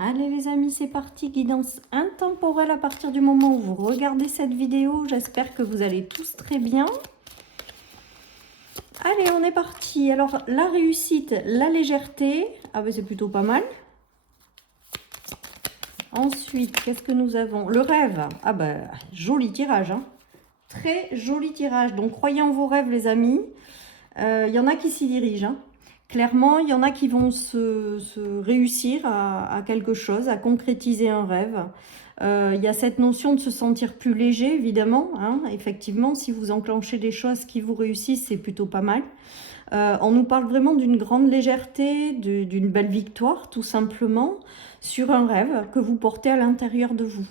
Allez les amis, c'est parti, guidance intemporelle à partir du moment où vous regardez cette vidéo. J'espère que vous allez tous très bien. Allez, on est parti. Alors, la réussite, la légèreté. Ah ben c'est plutôt pas mal. Ensuite, qu'est-ce que nous avons? Le rêve. Ah ben, joli tirage. Hein. Très joli tirage. Donc, croyez en vos rêves les amis. Il y en a qui s'y dirigent. Hein. Clairement, il y en a qui vont se réussir à quelque chose, à concrétiser un rêve. Il y a cette notion de se sentir plus léger, évidemment. Hein. Effectivement, si vous enclenchez des choses qui vous réussissent, c'est plutôt pas mal. On nous parle vraiment d'une grande légèreté, d'une belle victoire, tout simplement, sur un rêve que vous portez à l'intérieur de vous.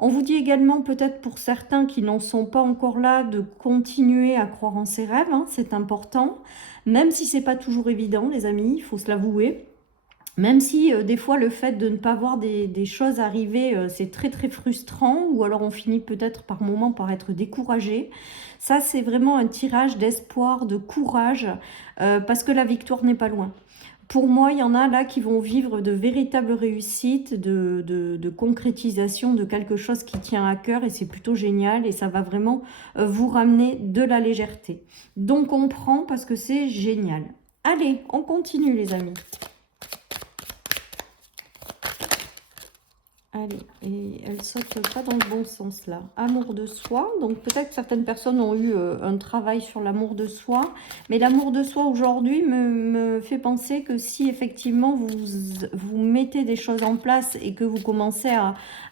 On vous dit également, peut-être pour certains qui n'en sont pas encore là, de continuer à croire en ses rêves, hein, c'est important. Même si c'est pas toujours évident, les amis, il faut se l'avouer. Même si des fois le fait de ne pas voir des choses arriver, c'est très très frustrant, ou alors on finit peut-être par moments par être découragé. Ça, c'est vraiment un tirage d'espoir, de courage, parce que la victoire n'est pas loin. Pour moi, il y en a là qui vont vivre de véritables réussites, de concrétisation de quelque chose qui tient à cœur, et c'est plutôt génial, et ça va vraiment vous ramener de la légèreté. Donc on prend parce que c'est génial. Allez, on continue les amis. Allez, et elle saute pas dans le bon sens là. Amour de soi. Donc peut-être que certaines personnes ont eu un travail sur l'amour de soi. Mais l'amour de soi aujourd'hui me fait penser que si effectivement vous mettez des choses en place et que vous commencez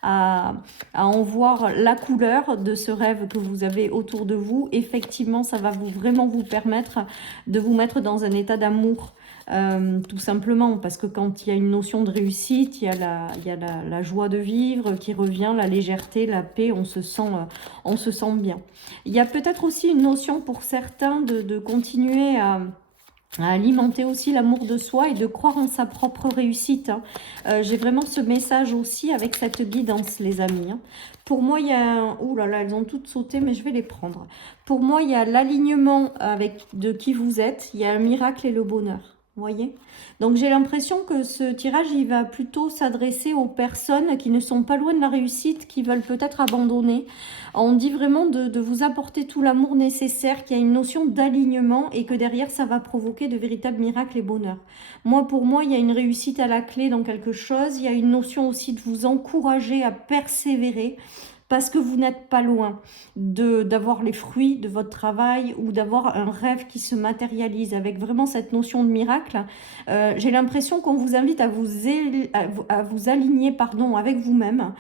à en voir la couleur de ce rêve que vous avez autour de vous, effectivement ça va vraiment vous permettre de vous mettre dans un état d'amour. Tout simplement parce que quand il y a une notion de réussite, il y a la joie de vivre qui revient, la légèreté, la paix, on se sent bien. Il y a peut-être aussi une notion pour certains de continuer à alimenter aussi l'amour de soi et de croire en sa propre réussite. Hein. J'ai vraiment ce message aussi avec cette guidance, les amis. Hein. Pour moi, il y a un... Ouh là là, elles ont toutes sauté, mais je vais les prendre. Pour moi, il y a l'alignement avec de qui vous êtes. Il y a un miracle et le bonheur. Vous voyez? Donc j'ai l'impression que ce tirage, il va plutôt s'adresser aux personnes qui ne sont pas loin de la réussite, qui veulent peut-être abandonner. On dit vraiment de vous apporter tout l'amour nécessaire, qu'il y a une notion d'alignement et que derrière, ça va provoquer de véritables miracles et bonheur. Moi, pour moi, il y a une réussite à la clé dans quelque chose. Il y a une notion aussi de vous encourager à persévérer, parce que vous n'êtes pas loin d'avoir les fruits de votre travail ou d'avoir un rêve qui se matérialise avec vraiment cette notion de miracle. J'ai l'impression qu'on vous invite à vous aligner avec vous-même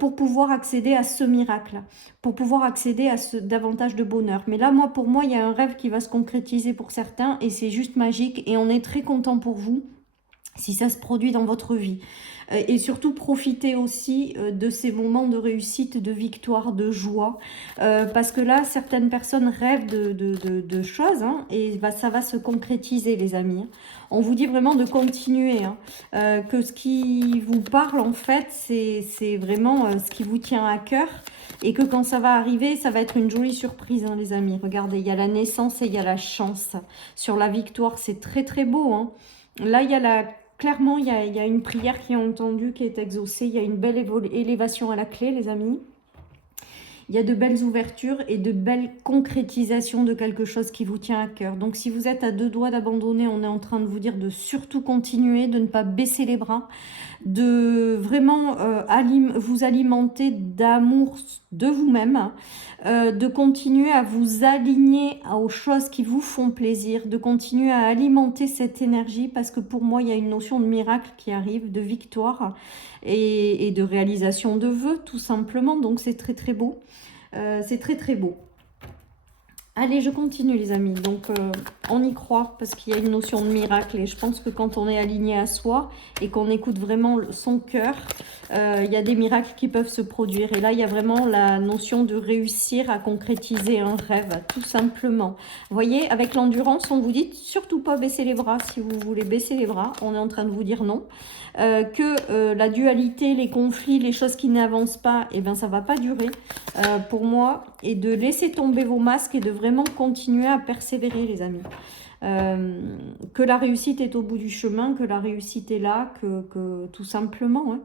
pour pouvoir accéder à ce miracle, pour pouvoir accéder à davantage de bonheur. Mais là, pour moi, il y a un rêve qui va se concrétiser pour certains et c'est juste magique et on est très content pour vous si ça se produit dans votre vie. Et surtout, profitez aussi de ces moments de réussite, de victoire, de joie. Parce que là, certaines personnes rêvent de choses hein, et ça va se concrétiser, les amis. On vous dit vraiment de continuer. Hein, que ce qui vous parle, en fait, c'est vraiment ce qui vous tient à cœur. Et que quand ça va arriver, ça va être une jolie surprise, hein, les amis. Regardez, il y a la naissance et il y a la chance. Sur la victoire, c'est très, très beau. Hein. Là, il y a clairement, il y a une prière qui est entendue, qui est exaucée. Il y a une belle élévation à la clé, les amis. Il y a de belles ouvertures et de belles concrétisations de quelque chose qui vous tient à cœur. Donc, si vous êtes à deux doigts d'abandonner, on est en train de vous dire de surtout continuer, de ne pas baisser les bras, de vraiment vous alimenter d'amour de vous-même, de continuer à vous aligner aux choses qui vous font plaisir, de continuer à alimenter cette énergie parce que pour moi, il y a une notion de miracle qui arrive, de victoire et de réalisation de vœux, tout simplement. Donc, c'est très, très beau. C'est très, très beau. Allez, je continue les amis. Donc, on y croit parce qu'il y a une notion de miracle. Et je pense que quand on est aligné à soi et qu'on écoute vraiment son cœur, il y a des miracles qui peuvent se produire. Et là, il y a vraiment la notion de réussir à concrétiser un rêve, tout simplement. Vous voyez, avec l'endurance, on vous dit surtout pas baisser les bras. Si vous voulez baisser les bras, on est en train de vous dire non. La dualité, les conflits, les choses qui n'avancent pas, eh ben, ça ne va pas durer pour moi. Et de laisser tomber vos masques et de vraiment continuer à persévérer, les amis. que la réussite est au bout du chemin, que la réussite est là, que tout simplement, hein.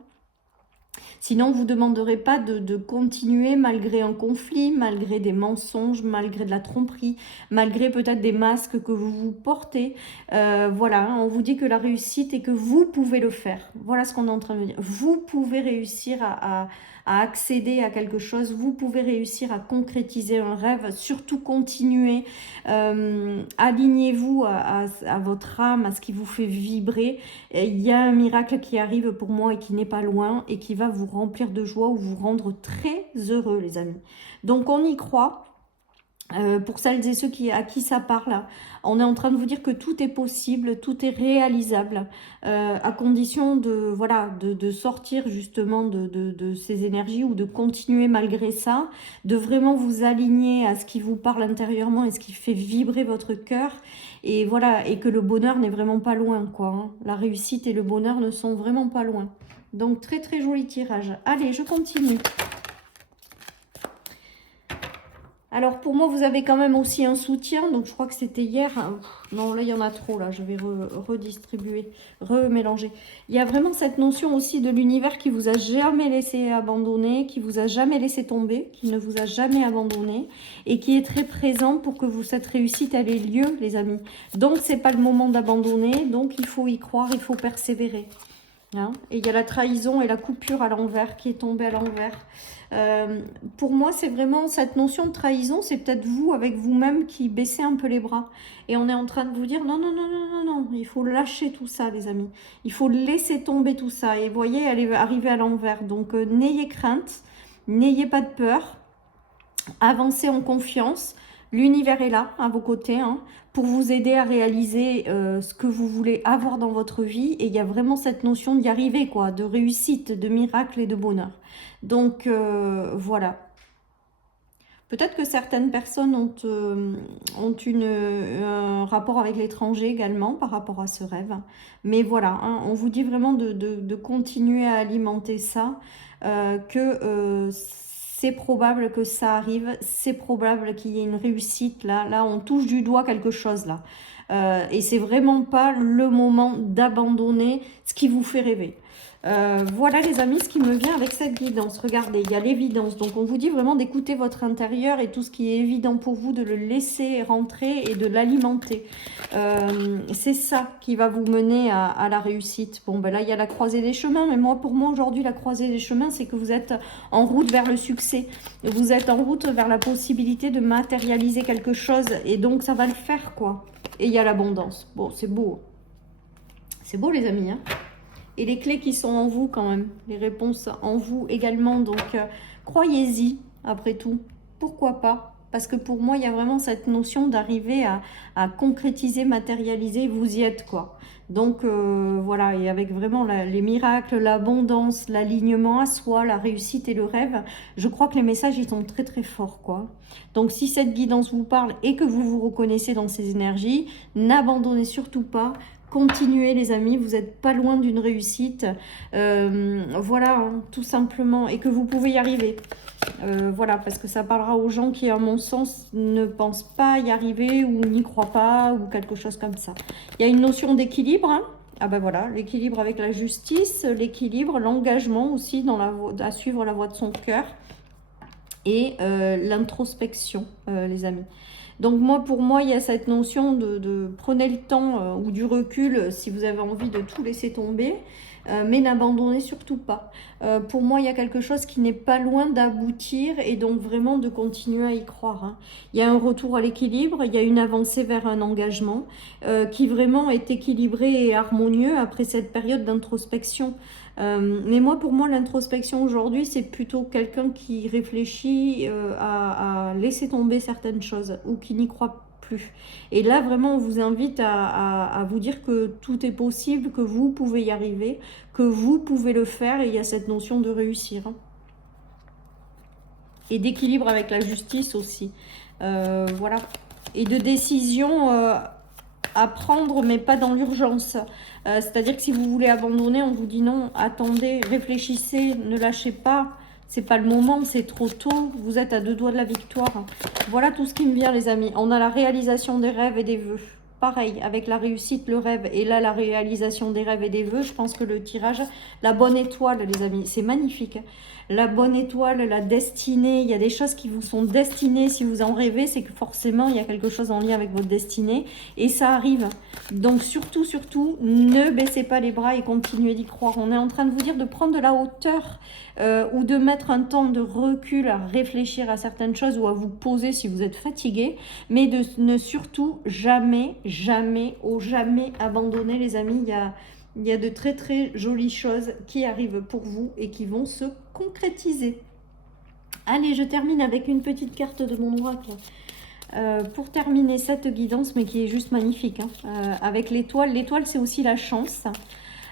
Sinon, vous ne demanderez pas de continuer malgré un conflit, malgré des mensonges, malgré de la tromperie, malgré peut-être des masques que vous vous portez. Voilà, hein, on vous dit que la réussite est que vous pouvez le faire. Voilà ce qu'on est en train de dire. Vous pouvez réussir à accéder à quelque chose, vous pouvez réussir à concrétiser un rêve, surtout continuez, alignez-vous à votre âme, à ce qui vous fait vibrer. Et il y a un miracle qui arrive pour moi et qui n'est pas loin et qui va vous remplir de joie ou vous rendre très heureux, les amis. Donc on y croit. Pour celles et ceux à qui ça parle, on est en train de vous dire que tout est possible, tout est réalisable, à condition de, voilà, de sortir justement de ces énergies ou de continuer malgré ça, de vraiment vous aligner à ce qui vous parle intérieurement et ce qui fait vibrer votre cœur. Et voilà, et que le bonheur n'est vraiment pas loin, quoi, hein. La réussite et le bonheur ne sont vraiment pas loin. Donc très très joli tirage. Allez, je continue. Alors, pour moi, vous avez quand même aussi un soutien. Donc, je crois que c'était hier. Non, là, il y en a trop. Là, je vais redistribuer, remélanger. Il y a vraiment cette notion aussi de l'univers qui vous a jamais laissé abandonner, qui vous a jamais laissé tomber, qui ne vous a jamais abandonné et qui est très présent pour que cette réussite elle ait lieu, les amis. Donc, c'est pas le moment d'abandonner. Donc, il faut y croire, il faut persévérer. Hein, et il y a la trahison et la coupure à l'envers qui est tombée à l'envers. Pour moi, c'est vraiment cette notion de trahison, c'est peut-être vous avec vous-même qui baissez un peu les bras. Et on est en train de vous dire non, non, non, non, non, non, il faut lâcher tout ça, les amis. Il faut laisser tomber tout ça. Et vous voyez, elle est arrivée à l'envers. Donc, n'ayez crainte, n'ayez pas de peur, avancez en confiance. L'univers est là, à vos côtés, hein, pour vous aider à réaliser ce que vous voulez avoir dans votre vie. Et il y a vraiment cette notion d'y arriver, quoi, de réussite, de miracle et de bonheur. Donc, voilà. Peut-être que certaines personnes ont un rapport avec l'étranger également par rapport à ce rêve. Mais voilà, hein, on vous dit vraiment de continuer à alimenter ça, c'est probable que ça arrive, c'est probable qu'il y ait une réussite. Là, on touche du doigt quelque chose là. Et c'est vraiment pas le moment d'abandonner ce qui vous fait rêver. Voilà les amis, ce qui me vient avec cette guidance. Regardez, il y a l'évidence. Donc on vous dit vraiment d'écouter votre intérieur et tout ce qui est évident pour vous, de le laisser rentrer et de l'alimenter. C'est ça qui va vous mener à la réussite. Bon, ben là, il y a la croisée des chemins. Mais moi, pour moi, aujourd'hui, la croisée des chemins, c'est que vous êtes en route vers le succès. Vous êtes en route vers la possibilité de matérialiser quelque chose. Et donc, ça va le faire, quoi. Et il y a l'abondance. Bon, c'est beau. C'est beau, les amis, hein. Et les clés qui sont en vous quand même, les réponses en vous également. Donc, croyez-y, après tout. Pourquoi pas? Parce que pour moi, il y a vraiment cette notion d'arriver à concrétiser, matérialiser, vous y êtes, quoi. Donc, voilà, et avec vraiment les miracles, l'abondance, l'alignement à soi, la réussite et le rêve, je crois que les messages, ils sont très, très forts, quoi. Donc, si cette guidance vous parle et que vous vous reconnaissez dans ces énergies, n'abandonnez surtout pas. Continuez les amis, vous n'êtes pas loin d'une réussite, voilà, hein, tout simplement, et que vous pouvez y arriver. Voilà, parce que ça parlera aux gens qui, à mon sens, ne pensent pas y arriver ou n'y croient pas ou quelque chose comme ça. Il y a une notion d'équilibre, hein. Ah ben voilà, l'équilibre avec la justice, l'équilibre, l'engagement aussi à suivre la voie de son cœur et l'introspection, les amis. Donc moi, pour moi, il y a cette notion de prenez le temps ou du recul si vous avez envie de tout laisser tomber, mais n'abandonnez surtout pas. Pour moi, il y a quelque chose qui n'est pas loin d'aboutir et donc vraiment de continuer à y croire, hein. Il y a un retour à l'équilibre, il y a une avancée vers un engagement qui vraiment est équilibré et harmonieux après cette période d'introspection. Mais moi, pour moi, l'introspection aujourd'hui, c'est plutôt quelqu'un qui réfléchit à laisser tomber certaines choses ou qui n'y croit plus. Et là, vraiment, on vous invite à vous dire que tout est possible, que vous pouvez y arriver, que vous pouvez le faire et il y a cette notion de réussir, hein. Et d'équilibre avec la justice aussi. Voilà. Et de décision à prendre, mais pas dans l'urgence. C'est-à-dire que si vous voulez abandonner, on vous dit non, attendez, réfléchissez, ne lâchez pas. C'est pas le moment, c'est trop tôt. Vous êtes à 2 doigts de la victoire. Voilà tout ce qui me vient, les amis. On a la réalisation des rêves et des vœux. pareil, avec la réussite, le rêve, et là, la réalisation des rêves et des vœux, je pense que le tirage, la bonne étoile, les amis, c'est magnifique. La bonne étoile, la destinée, il y a des choses qui vous sont destinées. Si vous en rêvez, c'est que forcément, il y a quelque chose en lien avec votre destinée. Et ça arrive. Donc, surtout, surtout, ne baissez pas les bras et continuez d'y croire. On est en train de vous dire de prendre de la hauteur ou de mettre un temps de recul à réfléchir à certaines choses ou à vous poser si vous êtes fatigué. Mais de ne surtout jamais, jamais, jamais abandonner, les amis. Il y a de très très jolies choses qui arrivent pour vous et qui vont se concrétiser. Allez, je termine avec une petite carte de mon oracle pour terminer cette guidance, mais qui est juste magnifique. Avec l'étoile. L'étoile, c'est aussi la chance.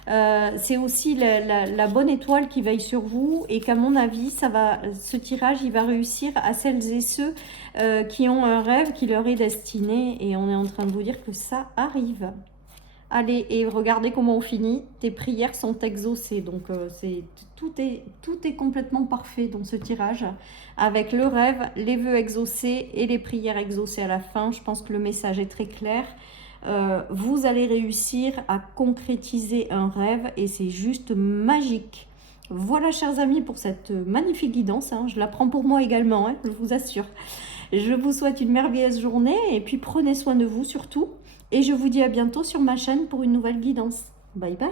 C'est aussi la bonne étoile qui veille sur vous et qu'à mon avis, ce tirage, il va réussir à celles et ceux qui ont un rêve qui leur est destiné et on est en train de vous dire que ça arrive. Allez, et regardez comment on finit. Tes prières sont exaucées. Donc, tout est complètement parfait dans ce tirage. Avec le rêve, les vœux exaucés et les prières exaucées à la fin. Je pense que le message est très clair. Vous allez réussir à concrétiser un rêve et c'est juste magique. Voilà, chers amis, pour cette magnifique guidance. Je la prends pour moi également, je vous assure. Je vous souhaite une merveilleuse journée et puis prenez soin de vous surtout. Et je vous dis à bientôt sur ma chaîne pour une nouvelle guidance. Bye bye.